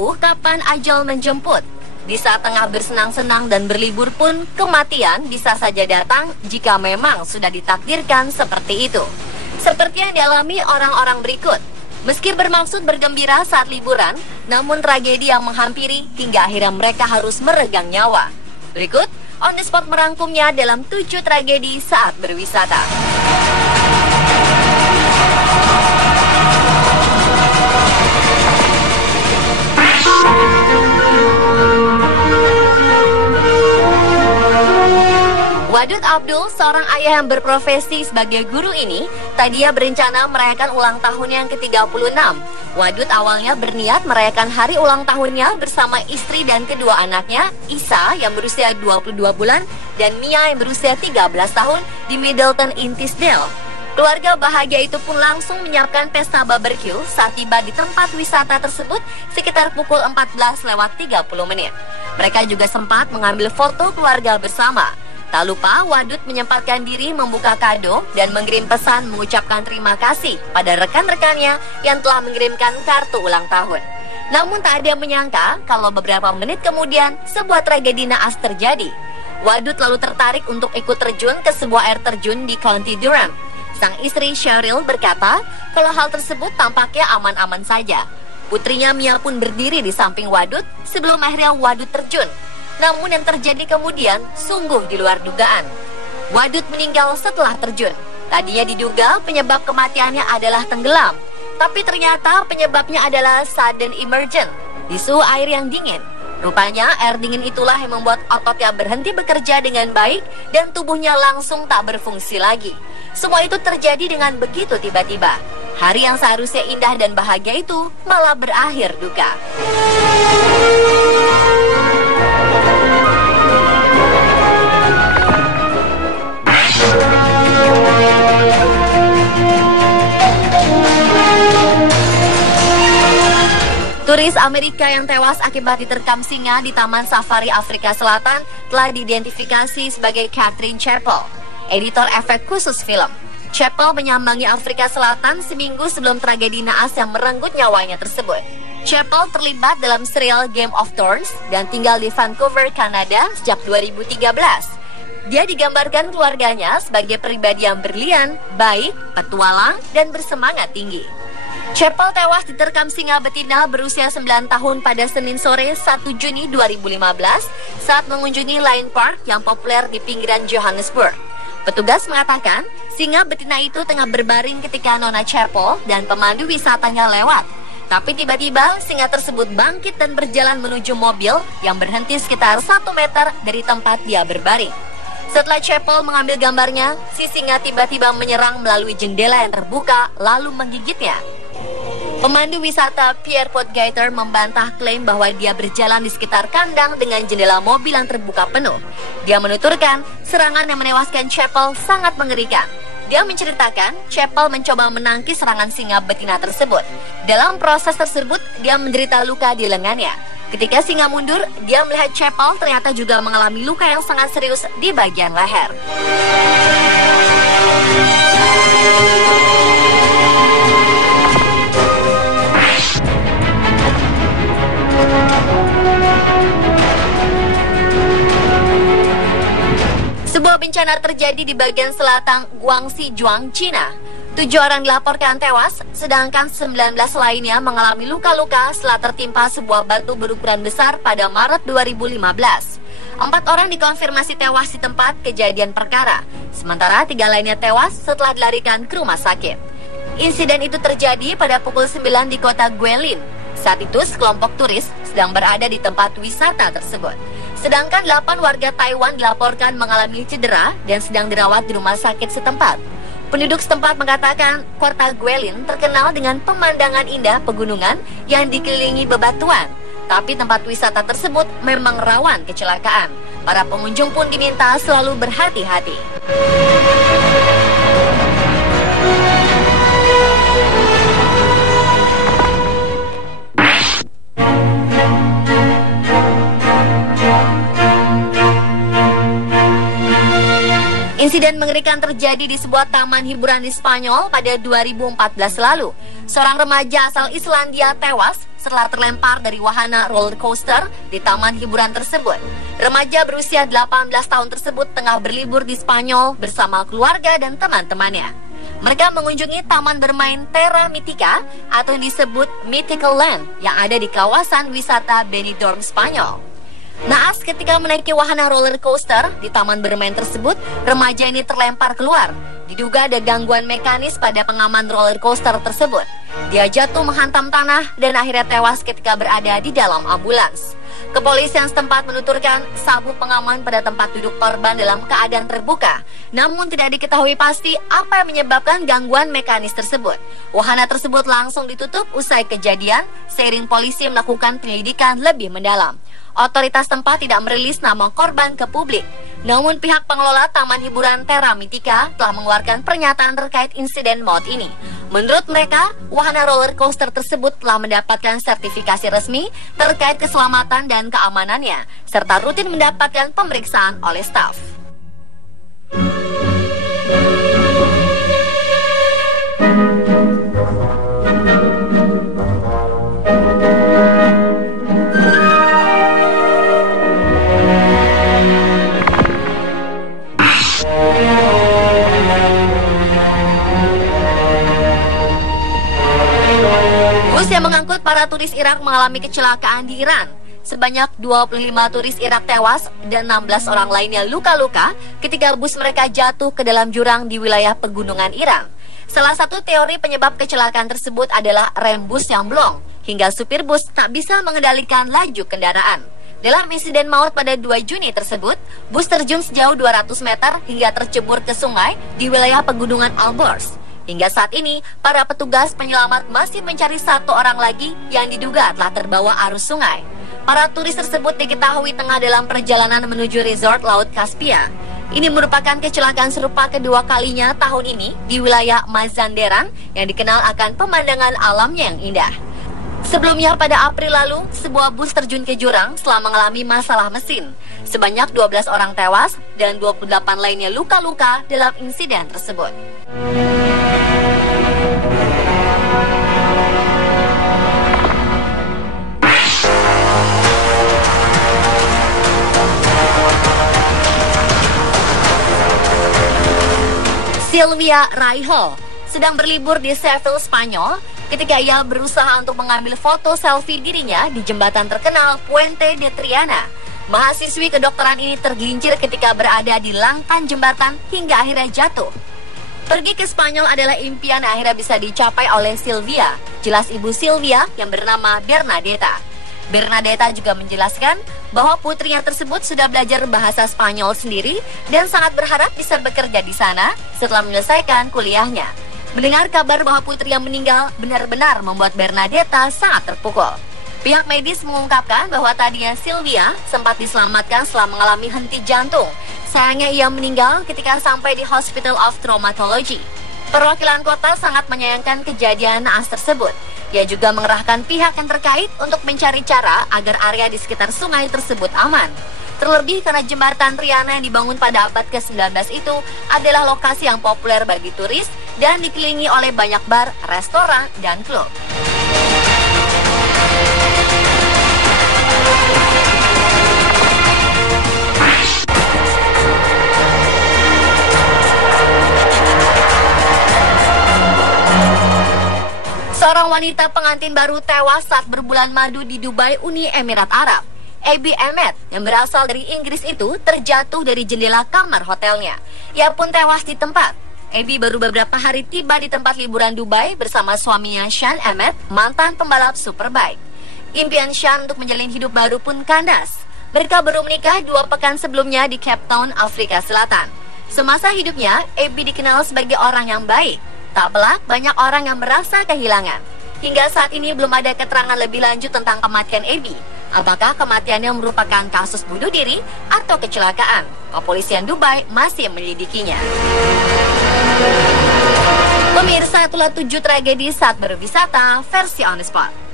tahu kapan ajal menjemput. Di saat tengah bersenang-senang dan berlibur pun, kematian bisa saja datang jika memang sudah ditakdirkan seperti itu. Seperti yang dialami orang-orang berikut. Meski bermaksud bergembira saat liburan, namun tragedi yang menghampiri hingga akhirnya mereka harus meregang nyawa. Berikut, On The Spot merangkumnya dalam 7 tragedi saat berwisata. Wadud Abdul, seorang ayah yang berprofesi sebagai guru ini, tadinya berencana merayakan ulang tahun yang ke-36. Wadud awalnya berniat merayakan hari ulang tahunnya bersama istri dan kedua anaknya, Isa yang berusia 22 bulan dan Mia yang berusia 13 tahun di Middleton in Teesdale. Keluarga bahagia itu pun langsung menyiapkan pesta barbecue saat tiba di tempat wisata tersebut sekitar pukul 14:30. Mereka juga sempat mengambil foto keluarga bersama. Tak lupa, Wadud menyempatkan diri membuka kado dan mengirim pesan mengucapkan terima kasih pada rekan-rekannya yang telah mengirimkan kartu ulang tahun. Namun tak ada yang menyangka kalau beberapa menit kemudian sebuah tragedi naas terjadi. Wadud lalu tertarik untuk ikut terjun ke sebuah air terjun di County Durham. Sang istri Cheryl berkata kalau hal tersebut tampaknya aman-aman saja. Putrinya Mia pun berdiri di samping Wadud sebelum akhirnya Wadud terjun. Namun yang terjadi kemudian sungguh di luar dugaan. Wadud meninggal setelah terjun. Tadinya diduga penyebab kematiannya adalah tenggelam, tapi ternyata penyebabnya adalah sudden emergence di suhu air yang dingin. Rupanya air dingin itulah yang membuat ototnya berhenti bekerja dengan baik dan tubuhnya langsung tak berfungsi lagi. Semua itu terjadi dengan begitu tiba-tiba. Hari yang seharusnya indah dan bahagia itu malah berakhir duka. Turis Amerika yang tewas akibat diterkam singa di Taman Safari Afrika Selatan telah diidentifikasi sebagai Catherine Chappell, editor efek khusus film. Chappell menyambangi Afrika Selatan seminggu sebelum tragedi naas yang merenggut nyawanya tersebut. Chappell terlibat dalam serial Game of Thrones dan tinggal di Vancouver, Kanada sejak 2013. Dia digambarkan keluarganya sebagai pribadi yang berlian, baik, petualang, dan bersemangat tinggi. Chappell tewas diterkam singa betina berusia 9 tahun pada Senin sore 1 Juni 2015 saat mengunjungi Lion Park yang populer di pinggiran Johannesburg. Petugas mengatakan singa betina itu tengah berbaring ketika Nona Chappell dan pemandu wisatanya lewat. Tapi tiba-tiba singa tersebut bangkit dan berjalan menuju mobil yang berhenti sekitar 1 meter dari tempat dia berbaring. Setelah Chappell mengambil gambarnya, si singa tiba-tiba menyerang melalui jendela yang terbuka lalu menggigitnya. Pemandu wisata Pierre Potgieter membantah klaim bahwa dia berjalan di sekitar kandang dengan jendela mobil yang terbuka penuh. Dia menuturkan serangan yang menewaskan Chappell sangat mengerikan. Dia menceritakan Chappell mencoba menangkis serangan singa betina tersebut. Dalam proses tersebut, dia menderita luka di lengannya. Ketika singa mundur, dia melihat Chappell ternyata juga mengalami luka yang sangat serius di bagian leher. Sebuah bencana terjadi di bagian selatan Guangxi, China. 7 orang dilaporkan tewas, sedangkan 19 lainnya mengalami luka-luka setelah tertimpa sebuah batu berukuran besar pada Maret 2015. 4 orang dikonfirmasi tewas di tempat kejadian perkara, sementara 3 lainnya tewas setelah dilarikan ke rumah sakit. Insiden itu terjadi pada pukul 9 di kota Guilin. Saat itu sekelompok turis sedang berada di tempat wisata tersebut. Sedangkan 8 warga Taiwan dilaporkan mengalami cedera dan sedang dirawat di rumah sakit setempat. Penduduk setempat mengatakan kota Guilin terkenal dengan pemandangan indah pegunungan yang dikelilingi bebatuan. Tapi tempat wisata tersebut memang rawan kecelakaan. Para pengunjung pun diminta selalu berhati-hati. Insiden mengerikan terjadi di sebuah taman hiburan di Spanyol pada 2014 lalu. Seorang remaja asal Islandia tewas setelah terlempar dari wahana roller coaster di taman hiburan tersebut. Remaja berusia 18 tahun tersebut tengah berlibur di Spanyol bersama keluarga dan teman-temannya. Mereka mengunjungi taman bermain Terra Mítica atau yang disebut Mythical Land yang ada di kawasan wisata Benidorm, Spanyol. Naas ketika menaiki wahana roller coaster di taman bermain tersebut, remaja ini terlempar keluar. Diduga ada gangguan mekanis pada pengaman roller coaster tersebut. Dia jatuh menghantam tanah dan akhirnya tewas ketika berada di dalam ambulans. Kepolisian setempat menuturkan sabuk pengaman pada tempat duduk korban dalam keadaan terbuka. Namun tidak diketahui pasti apa yang menyebabkan gangguan mekanis tersebut. Wahana tersebut langsung ditutup usai kejadian, seiring polisi melakukan penyelidikan lebih mendalam. Otoritas tempat tidak merilis nama korban ke publik. Namun pihak pengelola Taman Hiburan Terra Mítica telah mengeluarkan pernyataan terkait insiden maut ini. Menurut mereka, wahana roller coaster tersebut telah mendapatkan sertifikasi resmi terkait keselamatan dan keamanannya, serta rutin mendapatkan pemeriksaan oleh staf. Bus yang mengangkut para turis Irak mengalami kecelakaan di Iran. Sebanyak 25 turis Irak tewas dan 16 orang lainnya luka-luka ketika bus mereka jatuh ke dalam jurang di wilayah pegunungan Iran. Salah satu teori penyebab kecelakaan tersebut adalah rem bus yang blong, hingga supir bus tak bisa mengendalikan laju kendaraan. Dalam insiden maut pada 2 Juni tersebut, bus terjun sejauh 200 meter hingga tercebur ke sungai di wilayah pegunungan Alborz. Hingga saat ini, para petugas penyelamat masih mencari 1 orang lagi yang diduga telah terbawa arus sungai. Para turis tersebut diketahui tengah dalam perjalanan menuju resort Laut Kaspia. Ini merupakan kecelakaan serupa kedua kalinya tahun ini di wilayah Mazanderan yang dikenal akan pemandangan alamnya yang indah. Sebelumnya pada April lalu, sebuah bus terjun ke jurang setelah mengalami masalah mesin. Sebanyak 12 orang tewas dan 28 lainnya luka-luka dalam insiden tersebut. Silvia Raiho sedang berlibur di Seville, Spanyol ketika ia berusaha untuk mengambil foto selfie dirinya di jembatan terkenal Puente de Triana. Mahasiswi kedokteran ini tergelincir ketika berada di langkan jembatan hingga akhirnya jatuh. Pergi ke Spanyol adalah impian yang akhirnya bisa dicapai oleh Silvia. Jelas ibu Silvia yang bernama Bernadetta. Bernadetta juga menjelaskan bahwa putrinya tersebut sudah belajar bahasa Spanyol sendiri dan sangat berharap bisa bekerja di sana setelah menyelesaikan kuliahnya. Mendengar kabar bahwa putrinya meninggal benar-benar membuat Bernadetta sangat terpukul. Pihak medis mengungkapkan bahwa tadinya Silvia sempat diselamatkan setelah mengalami henti jantung. Sayangnya ia meninggal ketika sampai di Hospital of Traumatology. Perwakilan kota sangat menyayangkan kejadian naas tersebut. Ia juga mengerahkan pihak yang terkait untuk mencari cara agar area di sekitar sungai tersebut aman. Terlebih karena jembatan Triana yang dibangun pada abad ke-19 itu adalah lokasi yang populer bagi turis dan dikelilingi oleh banyak bar, restoran, dan klub. Seorang wanita pengantin baru tewas saat berbulan madu di Dubai, Uni Emirat Arab. Abby Ahmed yang berasal dari Inggris itu terjatuh dari jendela kamar hotelnya. Ia pun tewas di tempat. Abby baru beberapa hari tiba di tempat liburan Dubai bersama suaminya Sean Ahmed, mantan pembalap Superbike. Impian Sean untuk menjalin hidup baru pun kandas. Mereka baru menikah 2 pekan sebelumnya di Cape Town, Afrika Selatan. Semasa hidupnya, Abby dikenal sebagai orang yang baik. Tak pelak, banyak orang yang merasa kehilangan. Hingga saat ini belum ada keterangan lebih lanjut tentang kematian Abby. Apakah kematiannya merupakan kasus bunuh diri atau kecelakaan? Kepolisian Dubai masih menyelidikinya. Pemirsa, itulah 7 tragedi saat berwisata versi On The Spot.